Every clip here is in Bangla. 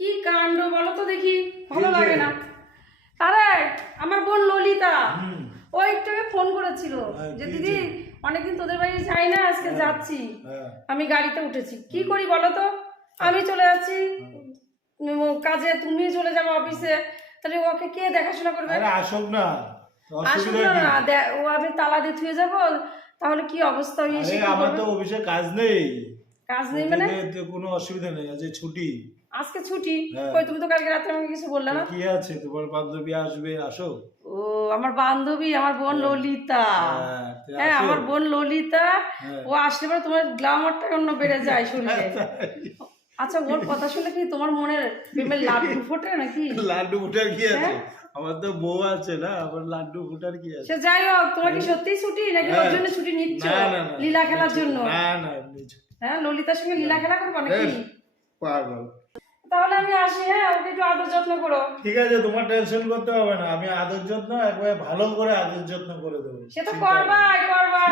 কি কাণ্ড বলো তো দেখি? ভালো লাগে না। আরে আমার বোন ললিতা। ও একটু ফোন করেছিল হ্যাঁ, যে দিদি অনেকদিন তোদের বাড়ি যাই না আজকে যাচ্ছি। হ্যাঁ। আমি গাড়িতে উঠেছি। কি করি বলো তো? আমি চলে যাচ্ছি। কাজে তুমি চলে যাবে অফিসে। তাহলে ওকে কে দেখাশোনা করবে? আরে আসুক না। আসুক না ও আমি তালা দিয়ে থুয়ে যাব। তাহলে কি অবস্থা? হয়ে আমার তো অফিসে কাজ নেই। কাজ নেই মানে? কোনো অসুবিধা নেই ছুটি। আজকে ছুটি? হ্যাঁ। কই তুমি তো কালকে রাতে আমাকে কিছু বললে না? কি আছে? তোমার বান্ধবী আসবে আসো। ও আমার বান্ধবী আমার বোন ললিতা। হ্যাঁ, তো হ্যাঁ আসো। আমার বোন ললিতা। হ্যাঁ। ও আসলে পরে তোমার গ্লামারটা অন্য বেড়ে যায় শরীরে আচ্ছা ওর কথা শুনলে কি তোমার মনের প্রেমের লাড্ডু ফোটে নাকি? লাড্ডু ফুটার কি আছে? হ্যাঁ? আমার তো বউ আছে না আমার লাড্ডু ফুটার কি আছে? সে যাই হোক তোমার কি সত্যিই ছুটি নাকি ওর হ্যাঁ। জন্য ছুটি নিচ্ছ লীলা খেলার জন্য? না না। হ্যাঁ ললিতার সঙ্গে লীলা খেলা করব নাকি? পাগল তাহলে আমি আসি হ্যাঁ ওকে একটু আদর যত্ন করো। ঠিক আছে তোমার টেনশন করতে হবে না। আমি আদর যত্ন একবারে ভালো করে আদর যত্ন করে দেবো। সে তো করবাই করবাই।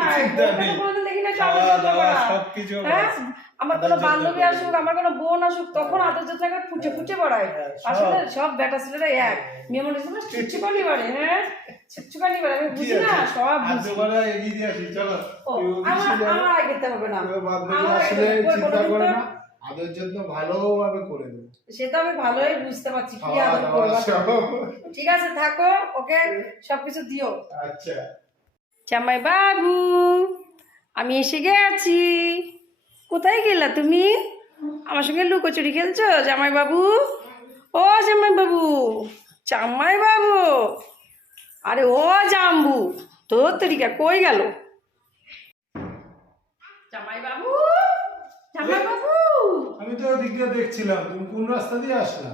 কোনোদিন দেখি না আদর যত্ন করা। সবকিছু হ্যাঁ? আমার কোনো বান্ধবী আসুক আমার কোনো বোন আসুক তখন আদর যত্ন করে ফুটে ফুটে বেড়ায়। হ্যাঁ, আসলে সব বেটা ছেলেরা এক। মেয়ে মনে হচ্ছে ছুটছুকানি বাড়ে হ্যাঁ। বাড়ে আমি বুঝি না সব বুঝি। আজ এগিয়ে দিয়ে আসি চলো। ও, তুই অফিসে আমার আমার আগে হবে না। তোর বান্ধবী আসলে আগে যেতে হবে, চিন্তা করে না। আদর যত্ন ভালোভাবে করে দেবো সে আমি ভালোই বুঝতে পারছি কি আদর ঠিক আছে থাকো ওকে? সবকিছু দিও। আচ্ছা। জামাই বাবু আমি এসে গেছি। কোথায় গেলা তুমি? আমার সঙ্গে লুকোচুরি খেলছো জামাই বাবু? ও জামাই বাবু। জামাই বাবু আরে ও জাম্বু তোর তরিকা কই গেল? জামাই বাবু জামাই বাবু আমি তো ওদিক দিয়ে দেখছিলাম তুমি কোন রাস্তা দিয়ে আসলা?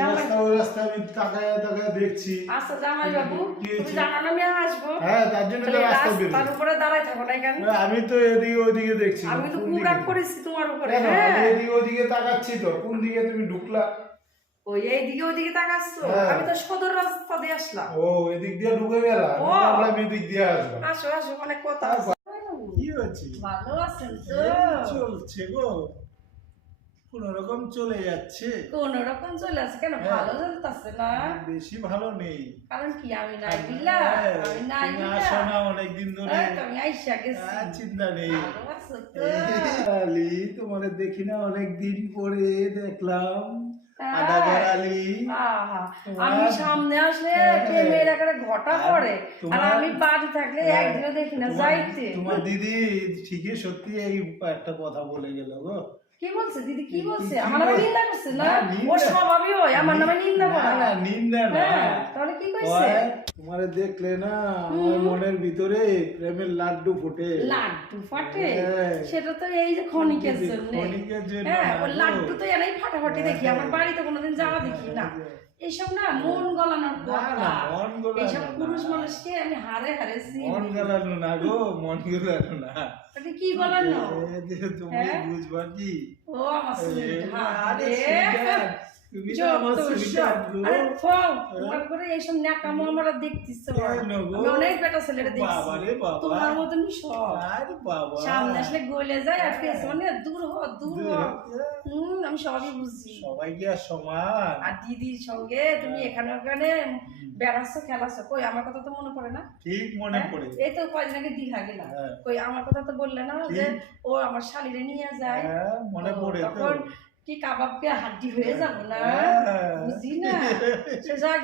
রাস্তা ওই রাস্তা আমি তাকায় তাকায় দেখছি। আচ্ছা জামাই বাবু তুমি জানো না আমি আসব? হ্যাঁ তার জন্য তো তাহলে রাস্তা বের রাস্তার উপরে দাঁড়ায় থাকো না কেন? আমি তো এদিকে ওদিকে দেখছি। আমি তো? রাগ করেছি তোমার উপরে হ্যাঁ। এদিকে ওদিকে তাকাচ্ছি তো কোন দিকে তুমি ঢুকলা? ওই এইদিকে ওইদিকে তাকাচ্ছ? হ্যাঁ। আমি তো সদর রাস্তা দিয়ে আসলাম। ও এদিক দিয়ে ঢুকে গেলাম। ভাবলাম এদিক দিয়ে আসব। আসো আসো অনেক কথা। আছে। কি হচ্ছে ভালো আছেন তো? চলছে গো। কোন রকম চলে যাচ্ছে। কোন রকম চলে আসে কেন? হ্যাঁ। ভালো চলতেছে না। বেশি ভালো নেই। কারণ কি? আমি নাই দিলা হ্যাঁ, আমি নাই তুমি দিলা আসো না অনেকদিন ধরে। আমি আইসা গেছি। চিন্তা নেই। আলি তোমার দেখি না অনেক দিন পরে দেখলাম। আমি সামনে আসলে হ্যাঁ। প্রেমের একটা ঘটা পড়ে। আর আমি বাড়ি থাকলে হ্যাঁ, একদিনও দেখি না যাইতে। তোমার দিদি ঠিকই সত্যি এই একটা কথা বলে গেল গো। কি বলছে? দিদি কি বলছে? আমার নামে নিন্দা করছে? না ওর স্বভাবই হয় আমার নামে নিন্দা করা। না, নিন্দা না। হ্যাঁ, তাহলে কি কইছে? তোমারে দেখলে না আমার মনের ভিতরে প্রেমের লাড্ডু ফুটে। লাড্ডু ফাটে? হ্যাঁ। সেটা তো এই যে ক্ষণিকের জন্য। ক্ষণিকের জন্য। হ্যাঁ ওই লাড্ডু তো এরাই ফাটাফাটি দেখি। আমার বাড়িতে কোনোদিন যাওয়া দেখি না। এইসব না মন গলানোর কথা এইসব পুরুষ মানুষকে আমি হারে হারে মন গলানো না গো মন গলানো না। তাকে কি গলানো? তুমি হ্যাঁ? বুঝবা কি? ও আমার আরে তুমি তো আমার। আরে ফাও, তোমার করে এইসব ন্যাকামো আমরা দেখতেছি না। কেন গো? আমি অনেক বেটা ছেলেরা দেখছি। বাবা রে বাবা। তোমার মতনই সব। আরে বাবা। সামনে আসলে গলে যায় আর পেছনে দূর হ দূর হ। হুম আমি সবই বুঝছি সবাই কি আর সমান? আর দিদির সঙ্গে তুমি এখানে ওখানে বেড়াচ্ছ খেলাচ্ছ। কই আমার কথা তো মনে পড়ে না? ঠিক মনে হ্যাঁ? পড়ে। এই তো কয়দিন আগে দীঘা গেলাম। হ্যাঁ। কই আমার কথা তো বললে না যে ও আমার শালিরে নিয়ে যায়। হ্যাঁ, মনে পড়ে তখন কি কাবাবকে হাড্ডি হয়ে যাব না? হ্যাঁ। বুঝি না? সে যাক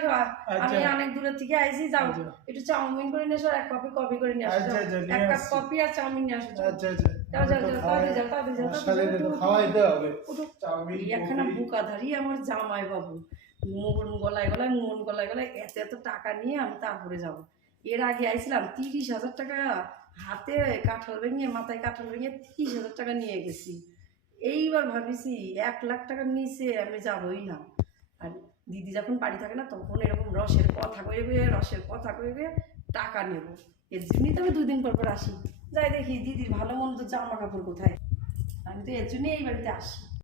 আমি আচ্ছা। অনেক দূরে থেকে আইছি যাও। আচ্ছা। একটু চাউমিন করে নিয়ে এক কপি কপি করে নিয়ে আসো আচ্ছা, আচ্ছা, এক কাপ। কপি আর চাউমিন নিয়ে আসো আচ্ছা আচ্ছা। আমার জামাই বাবু। মন গলায় গলায় মন গলায় গলায় এত এত টাকা নিয়ে আমি তারপরে যাব। এর আগে আইছিলাম তিরিশ হাজার টাকা হাতে কাঁঠাল ভেঙে মাথায় কাঁঠাল ভেঙে তিরিশ হাজার টাকা নিয়ে গেছি। এইবার ভাবিছি এক লাখ টাকার নিচে আমি যাবই না। আর দিদি যখন বাড়ি থাকে না, তখন এরকম রসের কথা কইবে রসের কথা কইবে টাকা নেব। এর জন্যই তো আমি দুদিন পর পর আসি। যাই দেখি, দিদির ভালো মন্দ জামা কাপড় কোথায়? আমি তো এর জন্যই এই বাড়িতে আসি।